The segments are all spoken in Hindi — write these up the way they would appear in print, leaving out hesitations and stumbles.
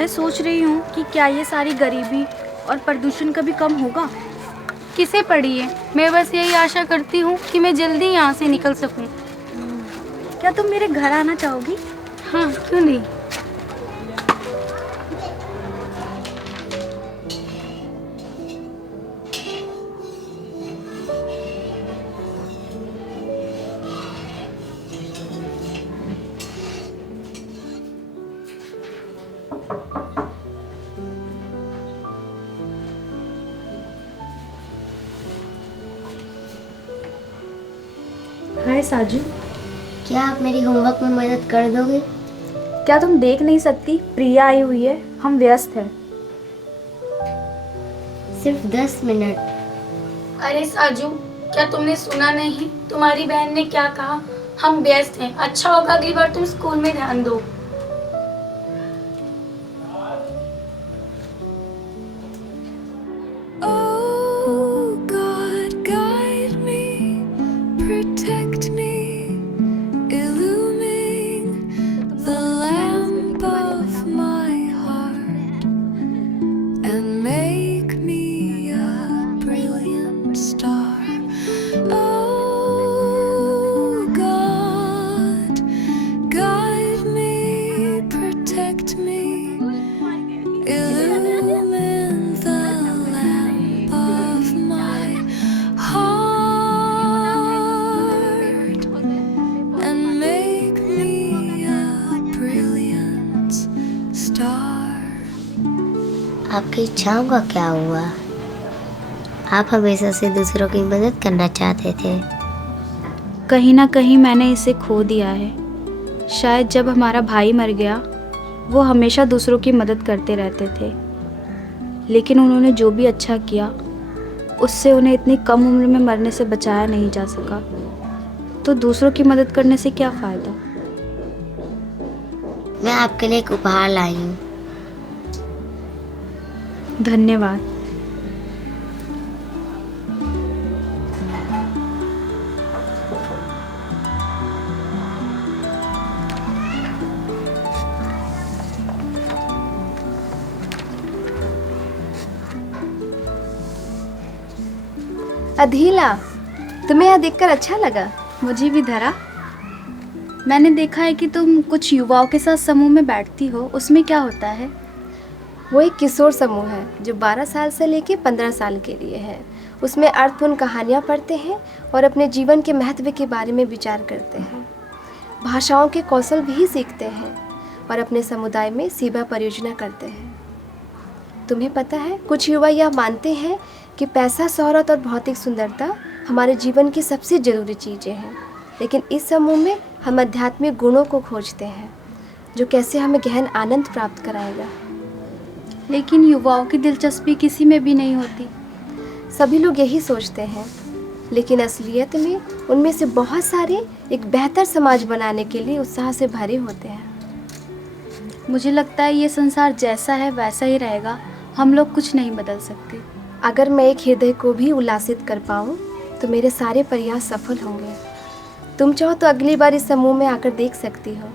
मैं सोच रही हूँ कि क्या ये सारी गरीबी और प्रदूषण कभी कम होगा। किसे पड़ी है? मैं बस यही आशा करती हूँ कि मैं जल्दी यहाँ से निकल सकूँ। क्या तुम मेरे घर आना चाहोगी? हाँ, क्यों नहीं। हाय साजू। क्या आप मेरी होमवर्क में मदद कर दोगे? क्या तुम देख नहीं सकती प्रिया आई हुई है, हम व्यस्त हैं। सिर्फ 10 मिनट। अरे साजू, क्या तुमने सुना नहीं? तुम्हारी बहन ने क्या कहा? हम व्यस्त हैं। अच्छा होगा अगली बार तुम स्कूल में ध्यान दो। Oh God, guide me, protect me, illumine the lamp of my heart, and make me a brilliant star. Oh God, guide me, protect me, illumine the lamp of my heart, and make me a brilliant star. आपकी इच्छाओं का क्या हुआ? आप हमेशा से दूसरों की मदद करना चाहते थे। कहीं ना कहीं मैंने इसे खो दिया है। शायद जब हमारा भाई मर गया, वो हमेशा दूसरों की मदद करते रहते थे, लेकिन उन्होंने जो भी अच्छा किया उससे उन्हें इतनी कम उम्र में मरने से बचाया नहीं जा सका। तो दूसरों की मदद करने से क्या फ़ायदा। मैं आपके लिए एक उपहार लाई हूँ। धन्यवाद। अधीला, तुम्हें यह देखकर अच्छा लगा? मुझे भी धरा। मैंने देखा है कि तुम कुछ युवाओं के साथ समूह में बैठती हो, उसमें क्या होता है? वो एक किशोर समूह है जो 12 साल से लेकर 15 साल के लिए है। उसमें अर्थपूर्ण कहानियाँ पढ़ते हैं और अपने जीवन के महत्व के बारे में विचार करते हैं। भाषाओं के कौशल भी सीखते हैं और अपने समुदाय में सेवा परियोजना करते हैं। तुम्हें पता है, कुछ युवा यह मानते हैं कि पैसा, शोहरत और भौतिक सुंदरता हमारे जीवन की सबसे ज़रूरी चीज़ें हैं, लेकिन इस समूह में हम आध्यात्मिक गुणों को खोजते हैं जो कैसे हमें गहन आनंद प्राप्त कराएगा। लेकिन युवाओं की दिलचस्पी किसी में भी नहीं होती। सभी लोग यही सोचते हैं, लेकिन असलियत में उनमें से बहुत सारे एक बेहतर समाज बनाने के लिए उत्साह से भरे होते हैं। मुझे लगता है ये संसार जैसा है वैसा ही रहेगा, हम लोग कुछ नहीं बदल सकते। अगर मैं एक हृदय को भी उल्लासित कर पाऊँ तो मेरे सारे प्रयास सफल होंगे। तुम चाहो तो अगली बार इस समूह में आकर देख सकती हो।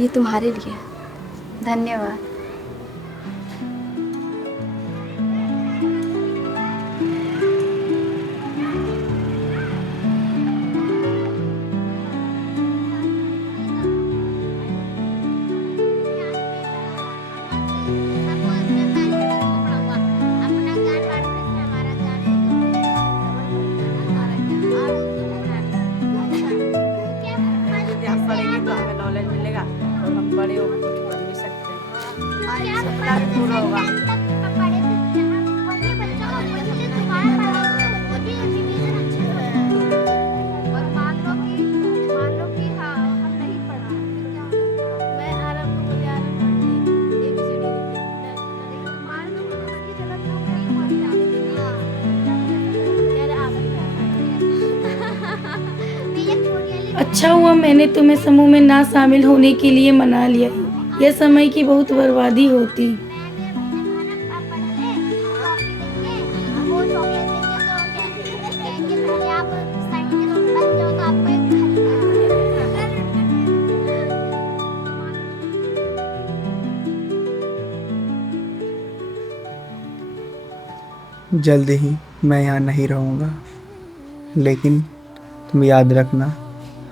ये तुम्हारे लिए। धन्यवाद। पढ़ेंगे तो हमें नॉलेज मिलेगा और हम बड़े होकर कुछ बन भी सकते हैं। सपना भी पूरा होगा। अच्छा हुआ मैंने तुम्हें समूह में ना शामिल होने के लिए मना लिया। यह समय की बहुत बर्बादी होती। जल्द ही मैं यहाँ नहीं रहूँगा, लेकिन तुम याद रखना,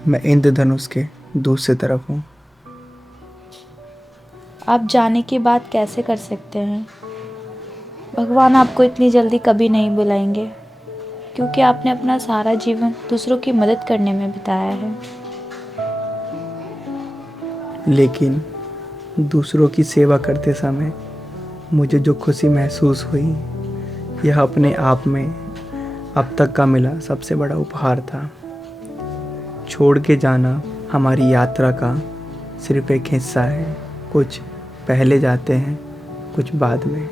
मैं इंद्रधनुष के दूसरी तरफ हूँ। आप जाने की बात कैसे कर सकते हैं? भगवान आपको इतनी जल्दी कभी नहीं बुलाएंगे, क्योंकि आपने अपना सारा जीवन दूसरों की मदद करने में बिताया है। लेकिन दूसरों की सेवा करते समय मुझे जो खुशी महसूस हुई, यह अपने आप में अब तक का मिला सबसे बड़ा उपहार था। छोड़ के जाना हमारी यात्रा का सिर्फ एक हिस्सा है। कुछ पहले जाते हैं, कुछ बाद में।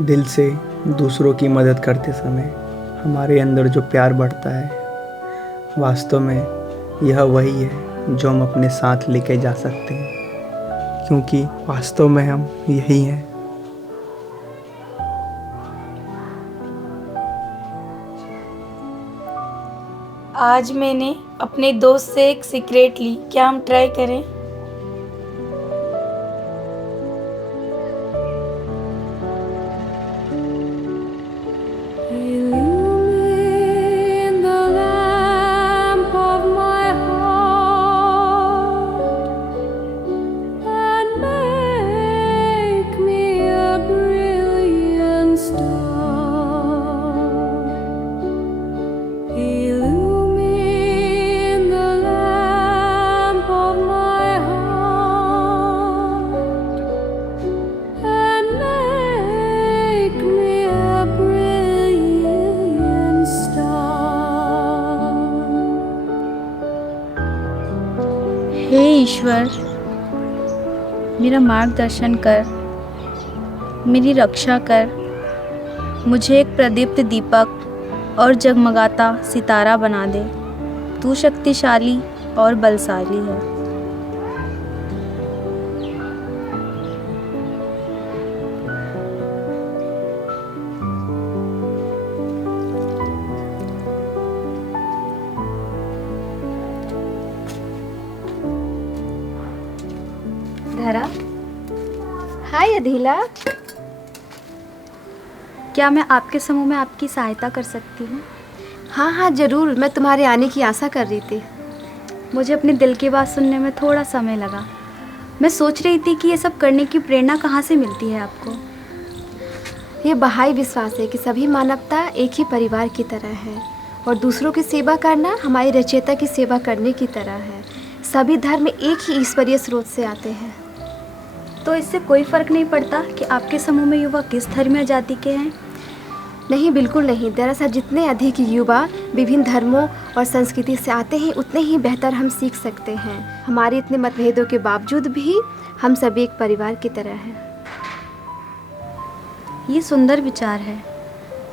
दिल से दूसरों की मदद करते समय हमारे अंदर जो प्यार बढ़ता है, वास्तव में यह वही है जो हम अपने साथ लेके जा सकते हैं, क्योंकि वास्तव में हम यही हैं। आज मैंने अपने दोस्त से एक सीक्रेट ली, क्या हम ट्राई करें? Illumine the lamp of my heart and make me a brilliant star. Illumine the lamp of my heart and make me a brilliant star. हे ईश्वर, मेरा मार्गदर्शन कर, मेरी रक्षा कर, मुझे एक प्रदीप्त दीपक और जगमगाता सितारा बना दे। तू शक्तिशाली और बलशाली है। धरा। हाय अधीला। क्या मैं आपके समूह में आपकी सहायता कर सकती हूँ? हाँ हाँ ज़रूर, मैं तुम्हारे आने की आशा कर रही थी। मुझे अपने दिल की बात सुनने में थोड़ा समय लगा। मैं सोच रही थी कि ये सब करने की प्रेरणा कहाँ से मिलती है आपको? ये बहाई विश्वास है कि सभी मानवता एक ही परिवार की तरह है और दूसरों की सेवा करना हमारी रचयिता की सेवा करने की तरह है। सभी धर्म एक ही ईश्वरीय स्रोत से आते हैं। तो इससे कोई फ़र्क नहीं पड़ता कि आपके समूह में युवा किस धर्म या जाति के हैं? नहीं, बिल्कुल नहीं। दरअसल जितने अधिक युवा विभिन्न धर्मों और संस्कृति से आते हैं, उतने ही बेहतर हम सीख सकते हैं। हमारे इतने मतभेदों के बावजूद भी हम सभी एक परिवार की तरह हैं। ये सुंदर विचार है,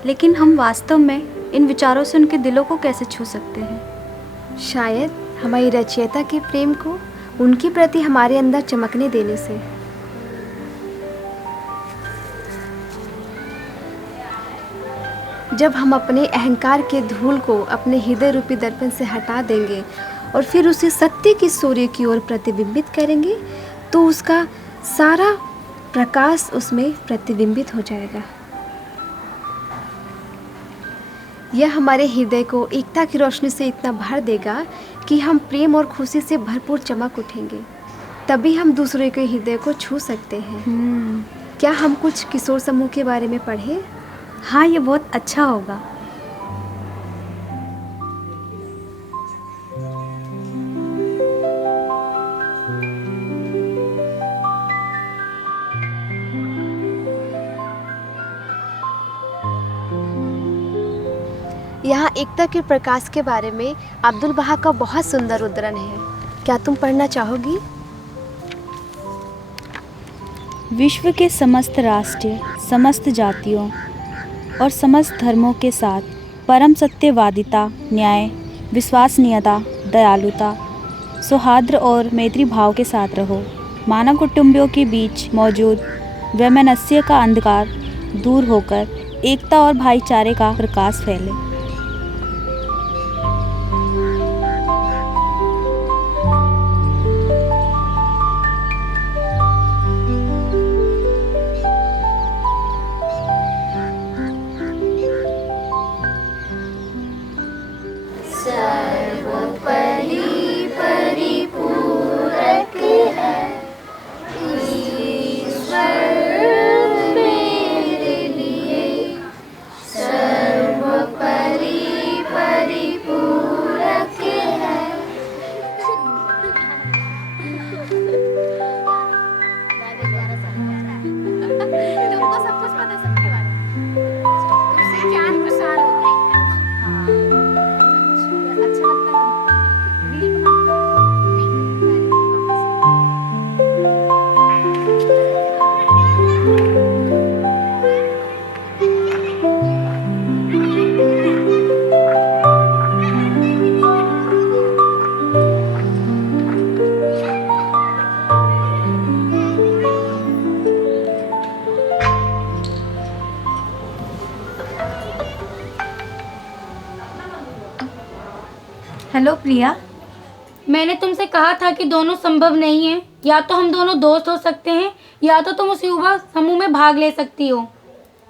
लेकिन हम वास्तव में इन विचारों से उनके दिलों को कैसे छू सकते हैं? शायद हमारी रचयिता के प्रेम को उनके प्रति हमारे अंदर चमकने देने से। जब हम अपने अहंकार के धूल को अपने हृदय रूपी दर्पण से हटा देंगे और फिर उसे सत्य की सूर्य की ओर प्रतिबिंबित करेंगे, तो उसका सारा प्रकाश उसमें प्रतिबिंबित हो जाएगा। यह हमारे हृदय को एकता की रोशनी से इतना भर देगा कि हम प्रेम और खुशी से भरपूर चमक उठेंगे। तभी हम दूसरे के हृदय को छू सकते हैं। क्या हम कुछ किशोर समूह के बारे में पढ़ें? हाँ, ये बहुत अच्छा होगा। यहाँ एकता के प्रकाश के बारे में अब्दुल बहा का बहुत सुंदर उद्धरण है। क्या तुम पढ़ना चाहोगी? विश्व के समस्त राष्ट्र, समस्त जातियों और समस्त धर्मों के साथ परम सत्यवादिता, न्याय, विश्वसनीयता, दयालुता, सौहार्द और मैत्री भाव के साथ रहो। मानव कुटुंबियों के बीच मौजूद वैमनस्य का अंधकार दूर होकर एकता और भाईचारे का प्रकाश फैले। हेलो प्रिया। मैंने तुमसे कहा था कि दोनों संभव नहीं है। या तो हम दोनों दोस्त हो सकते हैं या तो तुम उस युवा समूह में भाग ले सकती हो,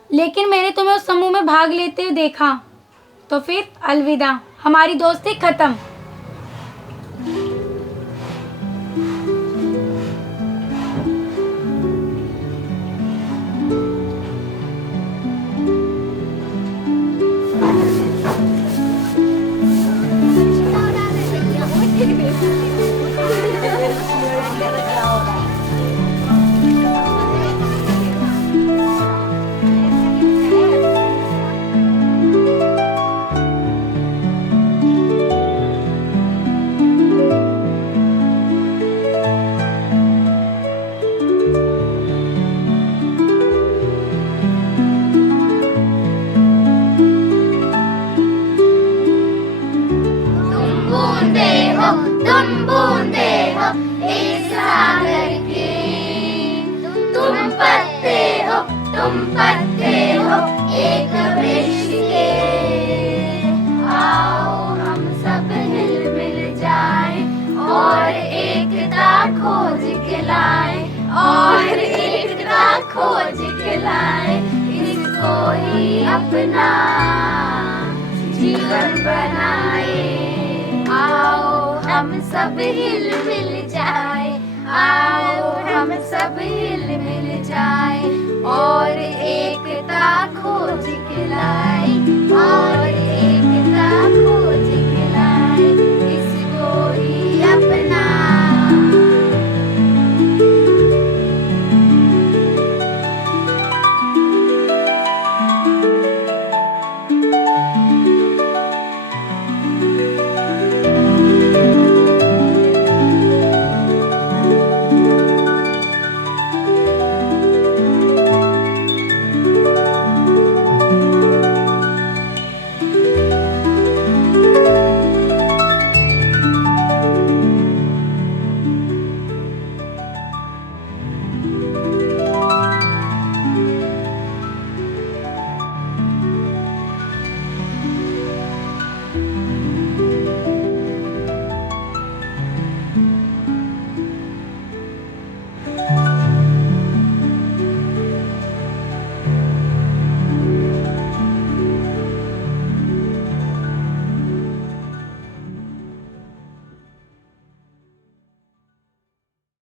लेकिन मैंने तुम्हें उस समूह में भाग लेते देखा, तो फिर अलविदा, हमारी दोस्ती खत्म। और एकता खोज